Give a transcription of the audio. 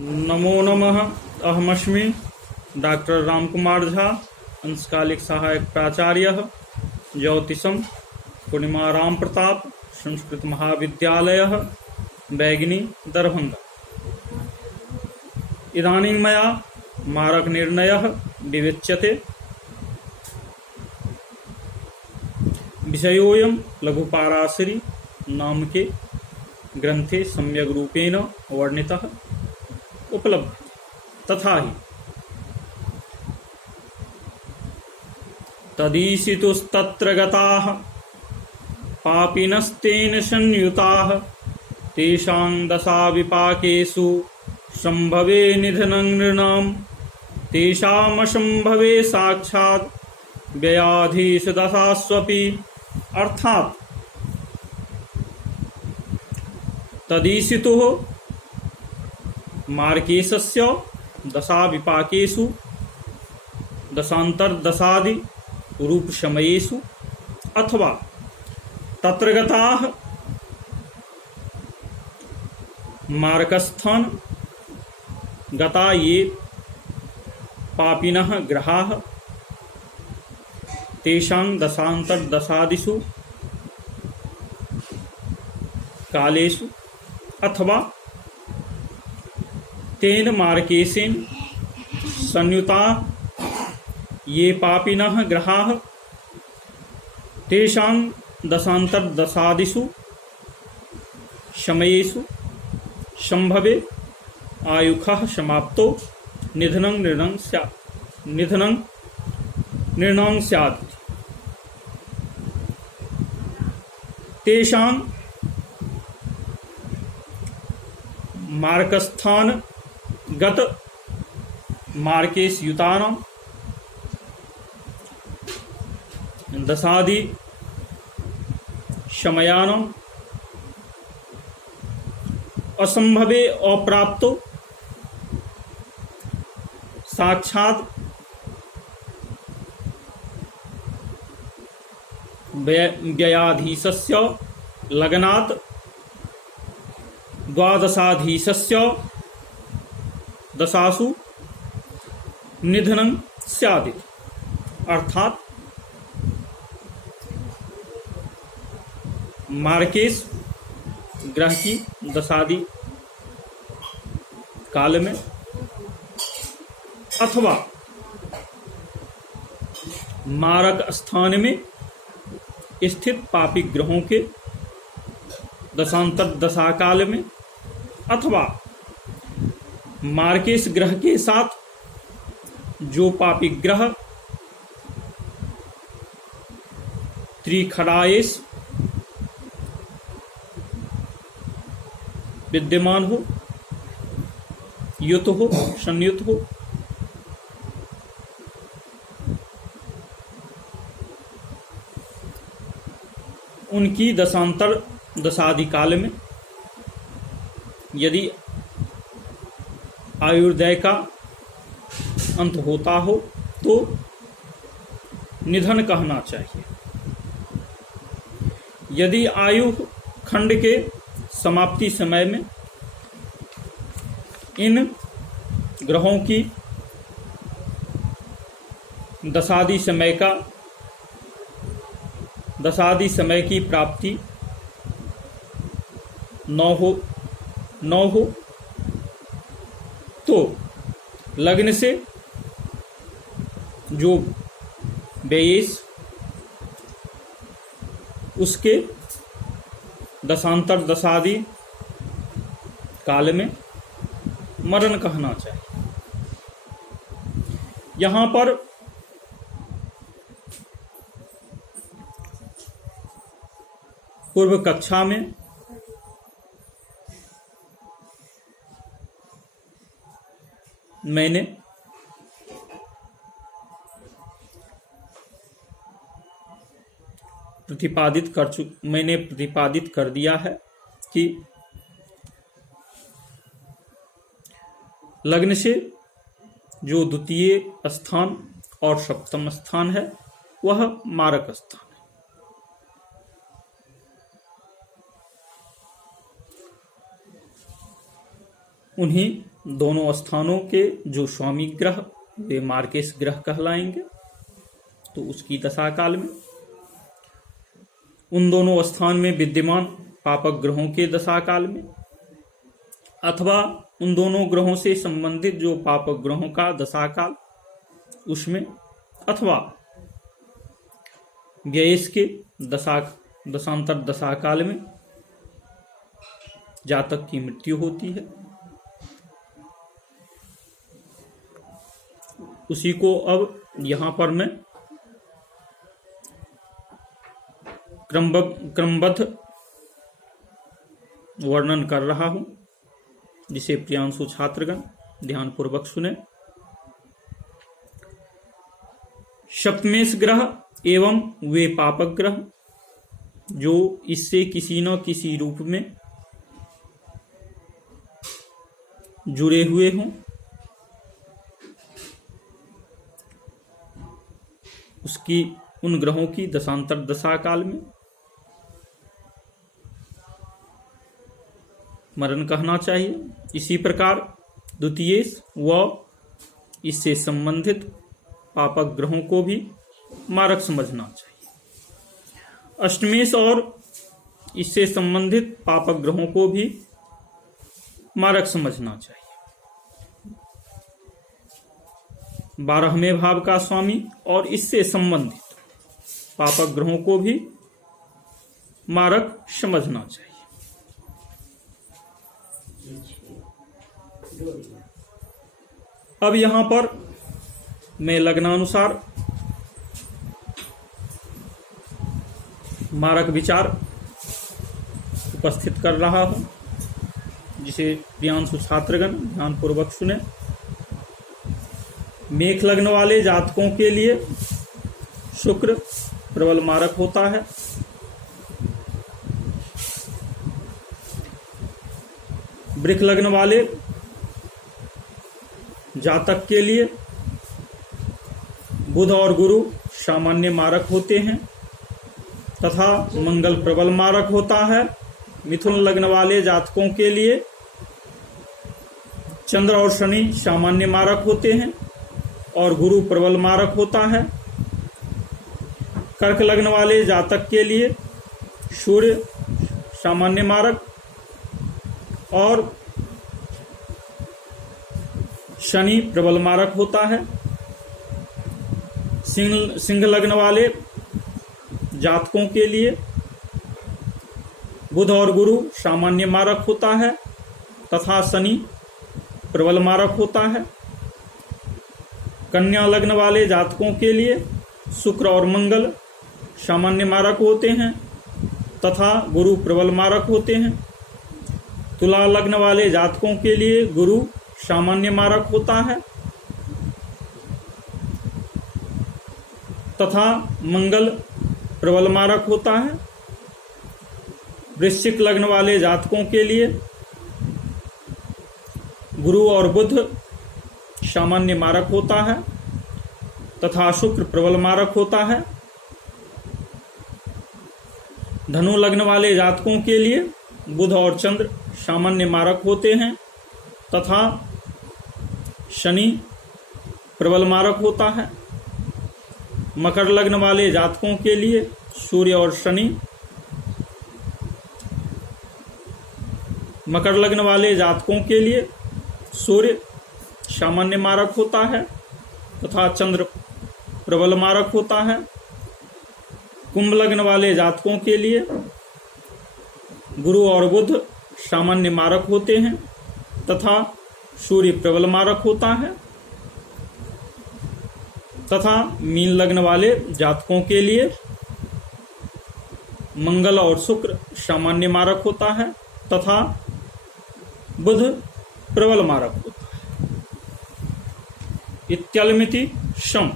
नमो नमः। अहमस्मि डॉक्टर रामकुमार झा, अंशकालिक सहायक प्राचार्य, ज्योतिषम, पूर्णिमा राम प्रताप संस्कृत महाविद्यालय, बैगिनी, दरभंगा। इदानीं मया मारक निर्णयः विवेच्यते। विषयोऽयं लघुपाराशरी नामके ग्रंथे सम्यग् रूपेण वर्णितः उपलभ्यते। तथा हि तदीशितुस्तत्र गताः पापिनस्तेन संयुताः तेषां दशा विपाकेषु संभवे निधनं नृणां तेषामसंभवे साक्षात् व्ययाधीश दशास्वपि। अर्थात तदीशितुः मार्केशस्य दशा विपाकेषु दशांतरदशादि रूप समयेषु अथवा तत्र गताः मार्गस्थान गता ये पापिनः ग्रहाः तेषां दशांतरदशादिषु कालेषु अथवा तेन मार्केशेन संयुता ये पापिनः ग्रहाः तेषां दशांतरदशादिषु समयेषु संभवे आयुखः समाप्तो निधनं निर्णयं स्यात्। तेषां मार्गस्थान गत मार्केशयुतानां दशादि समयानां असंभवे अप्राप्तो साक्षात् व्ययाधीशस्य लगनात् द्वादशाधीशस्य दशासु निधनं स्यादिति। अर्थात मार्केश ग्रह की दशादि काल में अथवा मारक स्थान में स्थित पापी ग्रहों के दशांतर दशा काल में अथवा मार्केश ग्रह के साथ जो पापी ग्रह त्रिखड़ाएश विद्यमान हो, युत हो, संयुत हो, उनकी दशांतर दशादि काल में यदि आयुर्दय का अंत होता हो तो निधन कहना चाहिए। यदि आयु खंड के समाप्ति समय में इन ग्रहों की दशादि समय की प्राप्ति न हो तो लग्न से जो व्ययेश उसके दशांतर दशादि काल में मरण कहना चाहिए। यहाँ पर पूर्व कक्षा में मैंने प्रतिपादित कर दिया है कि लग्न से जो द्वितीय स्थान और सप्तम स्थान है वह मारक स्थान है। उन्हीं दोनों स्थानों के जो स्वामी ग्रह वे मार्केश ग्रह कहलाएंगे, तो उसकी दशा काल में उन दोनों स्थान में विद्यमान पापक ग्रहों के दशा काल में, अथवा उन दोनों ग्रहों से संबंधित जो पापक ग्रहों का दशा काल उसमें, अथवा व्ययेश के दशांतर दशा काल में जातक की मृत्यु होती है। उसी को अब यहां पर मैं क्रमबद्ध वर्णन कर रहा हूं, जिसे प्रियांशु छात्रगण ध्यानपूर्वक सुने। सप्तमेश ग्रह एवं वे पापक ग्रह जो इससे किसी न किसी रूप में जुड़े हुए हों, उसकी उन ग्रहों की दशांतर दशा काल में मरण कहना चाहिए। इसी प्रकार द्वितीयेश व इससे संबंधित पापक ग्रहों को भी मारक समझना चाहिए। अष्टमेश और इससे संबंधित पापक ग्रहों को भी मारक समझना चाहिए। 12वें भाव का स्वामी और इससे संबंधित पापक ग्रहों को भी मारक समझना चाहिए। अब यहां पर मैं लग्नानुसार मारक विचार उपस्थित कर रहा हूं, जिसे प्रियांशु छात्रगण ध्यानपूर्वक सुने। मेष लग्न वाले जातकों के लिए शुक्र प्रबल मारक होता है। वृष लग्न वाले जातक के लिए बुध और गुरु सामान्य मारक होते हैं तथा मंगल प्रबल मारक होता है। मिथुन लग्न वाले जातकों के लिए चंद्र और शनि सामान्य मारक होते हैं और गुरु प्रबल मारक होता है। कर्क लग्न वाले जातक के लिए सूर्य सामान्य मारक और शनि प्रबल मारक होता है। सिंह लग्न वाले जातकों के लिए बुध और गुरु सामान्य मारक होता है तथा शनि प्रबल मारक होता है। कन्या लग्न वाले जातकों के लिए शुक्र और मंगल सामान्य मारक होते हैं तथा गुरु प्रबल मारक होते हैं। तुला लग्न वाले जातकों के लिए गुरु सामान्य मारक होता है तथा मंगल प्रबल मारक होता है। वृश्चिक लग्न वाले जातकों के लिए गुरु और बुध सामान्य मारक होता है तथा शुक्र प्रबल मारक होता है। धनु लग्न वाले जातकों के लिए बुध और चंद्र सामान्य मारक होते हैं तथा शनि प्रबल मारक होता है। मकर लग्न वाले जातकों के लिए सूर्य और शनि, मकर लग्न वाले जातकों के लिए सूर्य सामान्य मारक होता है तथा चंद्र प्रबल मारक होता है। कुंभ लग्न वाले जातकों के लिए गुरु और बुध सामान्य मारक होते हैं तथा सूर्य प्रबल मारक होता है तथा मीन लग्न वाले जातकों के लिए मंगल और शुक्र सामान्य मारक होता है तथा बुध प्रबल मारक होता है। इत्यलमिति शम।